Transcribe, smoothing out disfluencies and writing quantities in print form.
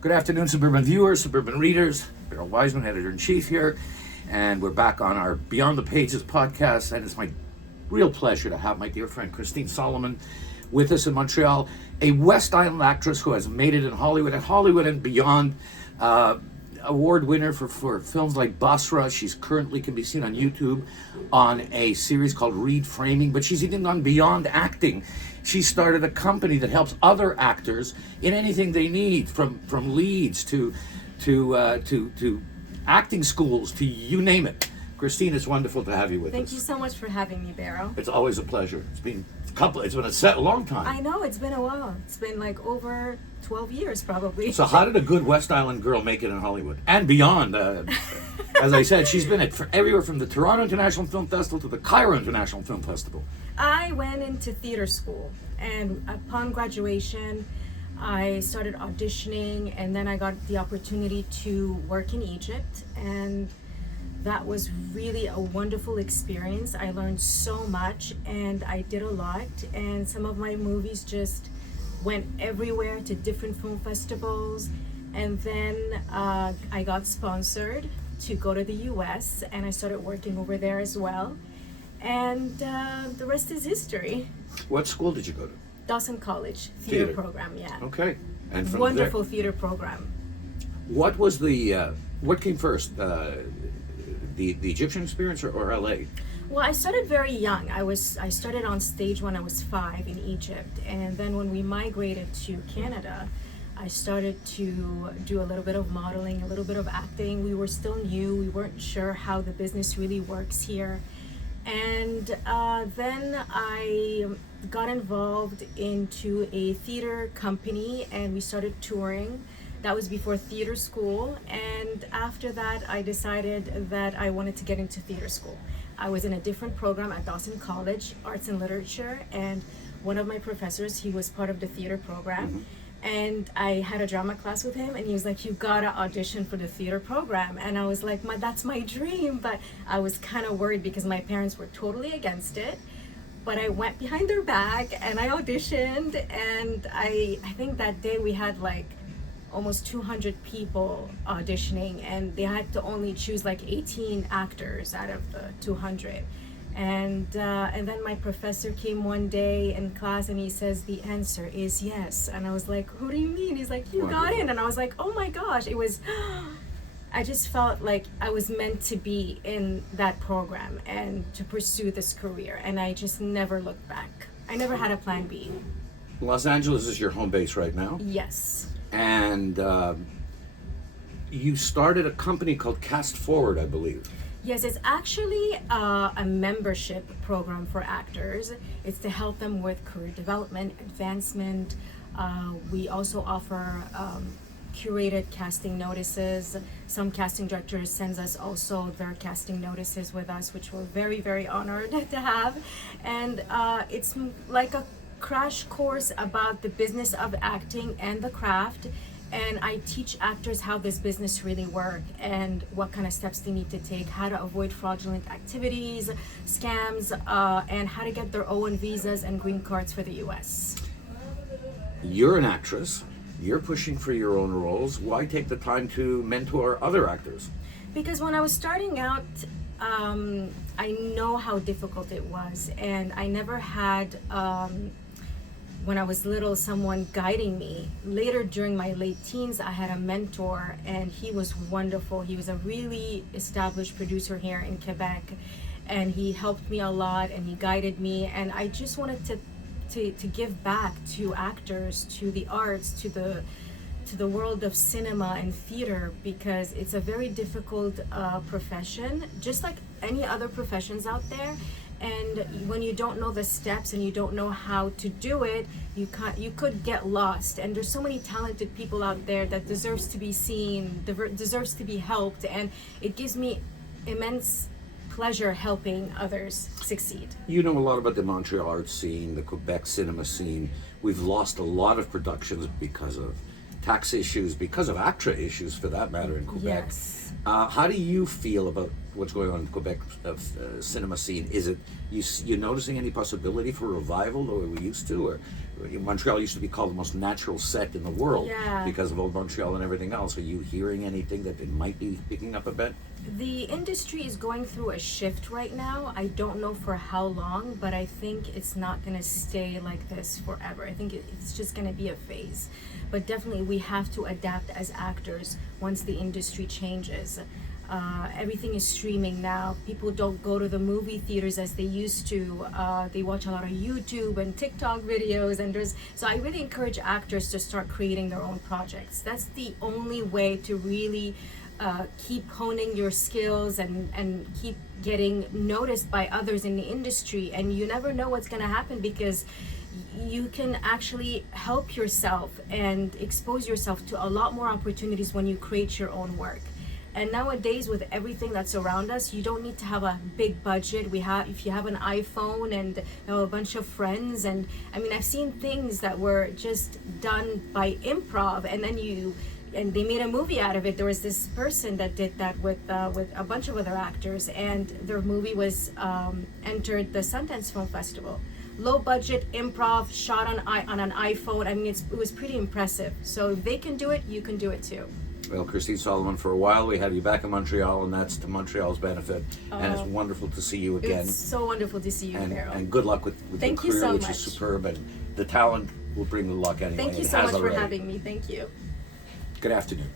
Good afternoon, Suburban viewers, Suburban readers. Daryl Wiseman, editor-in-chief here, and we're back on our Beyond the Pages podcast, and it's my real pleasure to have my dear friend Christine Solomon with us in Montreal, a West Island actress who has made it in Hollywood and beyond. Award winner for films like Basra. She's currently can be seen on YouTube on a series called Read Framing, but she's even gone beyond acting. She started a company that helps other actors in anything they need, from leads to acting schools, to you name it. Christine, it's wonderful to have you with us. Thank you so much for having me, Barrow. It's always a pleasure. It's been a long time. I know, it's been a while. It's been like over 12 years probably. So how did a good West Island girl make it in Hollywood and beyond? As I said, she's been everywhere from the Toronto International Film Festival to the Cairo International Film Festival. I went into theater school, and upon graduation I started auditioning, and then I got the opportunity to work in Egypt, and that was really a wonderful experience. I learned so much and I did a lot, and some of my movies just went everywhere to different film festivals. And then I got sponsored to go to the US, and I started working over there as well. And the rest is history. What school did you go to? Dawson College theater program, yeah. Okay. And from wonderful there, theater program. what was what came first? The Egyptian experience or LA? Well, I started very young. I started on stage when I was 5 in Egypt, and then when we migrated to Canada, I started to do a little bit of modeling, a little bit of acting. We were still new. We weren't sure how the business really works here. And then I got involved into a theater company, and we started touring. That was before theater school, and after that I decided that I wanted to get into theater school. I was in a different program at Dawson College, Arts and Literature, and one of my professors, he was part of the theater program, and I had a drama class with him, and he was like, "You gotta audition for the theater program." And I was like, that's my dream, but I was kind of worried because my parents were totally against it. But I went behind their back and I auditioned, and I think that day we had like almost 200 people auditioning, and they had to only choose like 18 actors out of the 200. And then my professor came one day in class and he says, "The answer is yes." And I was like, "What do you mean?" He's like, "You got in." And I was like, "Oh my gosh." I just felt like I was meant to be in that program and to pursue this career, and I just never looked back. I never had a plan B. Los Angeles is your home base right now? Yes. And you started a company called Cast Forward, I believe. Yes, it's actually a membership program for actors. It's to help them with career development, advancement. We also offer curated casting notices. Some casting directors sends us also their casting notices with us, which we're very, very honored to have. And it's like a crash course about the business of acting and the craft, and I teach actors how this business really works and what kind of steps they need to take, how to avoid fraudulent activities, scams, and how to get their own visas and green cards for the US. You're an actress. You're pushing for your own roles. Why take the time to mentor other actors? Because when I was starting out, I know how difficult it was, and I never had when I was little someone guiding me. Later, during my late teens, I had a mentor, and he was wonderful. He was a really established producer here in Quebec, and he helped me a lot, and he guided me, and I just wanted to give back to actors, to the arts, to the world of cinema and theater, because it's a very difficult profession, just like any other professions out there. And when you don't know the steps and you don't know how to do it, you could get lost. And there's so many talented people out there that deserves to be seen, deserves to be helped, and it gives me immense pleasure helping others succeed. You know a lot about the Montreal art scene, the Quebec cinema scene. We've lost a lot of productions because of tax issues, because of ACTRA issues for that matter in Quebec. Yes. How do you feel about what's going on in Quebec cinema scene. Is it you noticing any possibility for revival the way we used to, or Montreal used to be called the most natural set in the world Yeah. because of old Montreal and everything else? Are you hearing anything that it might be picking up a bit? The industry is going through a shift right now. I don't know for how long, but I think it's not going to stay like this forever. I think it's just going to be a phase. But definitely we have to adapt as actors once the industry changes. Everything is streaming now. People don't go to the movie theaters as they used to. They watch a lot of YouTube and TikTok videos, and so I really encourage actors to start creating their own projects. That's the only way to really keep honing your skills and keep getting noticed by others in the industry. And you never know what's going to happen, because you can actually help yourself and expose yourself to a lot more opportunities when you create your own work. And nowadays, with everything that's around us, you don't need to have a big budget. If you have an iPhone and a bunch of friends, and I mean, I've seen things that were just done by improv, and then they made a movie out of it. There was this person that did that with a bunch of other actors, and their movie was entered the Sundance Film Festival. Low budget improv, shot on an iPhone. I mean, it was pretty impressive. So if they can do it, you can do it too. Well, Christine Solomon, for a while we have you back in Montreal, and that's to Montreal's benefit. And it's wonderful to see you again. It's so wonderful to see you, Niro. And good luck with your Thank you career, so which much. is superb. And the talent will bring the luck anyway. Thank you It so has much for already. having me. Thank you. Good afternoon.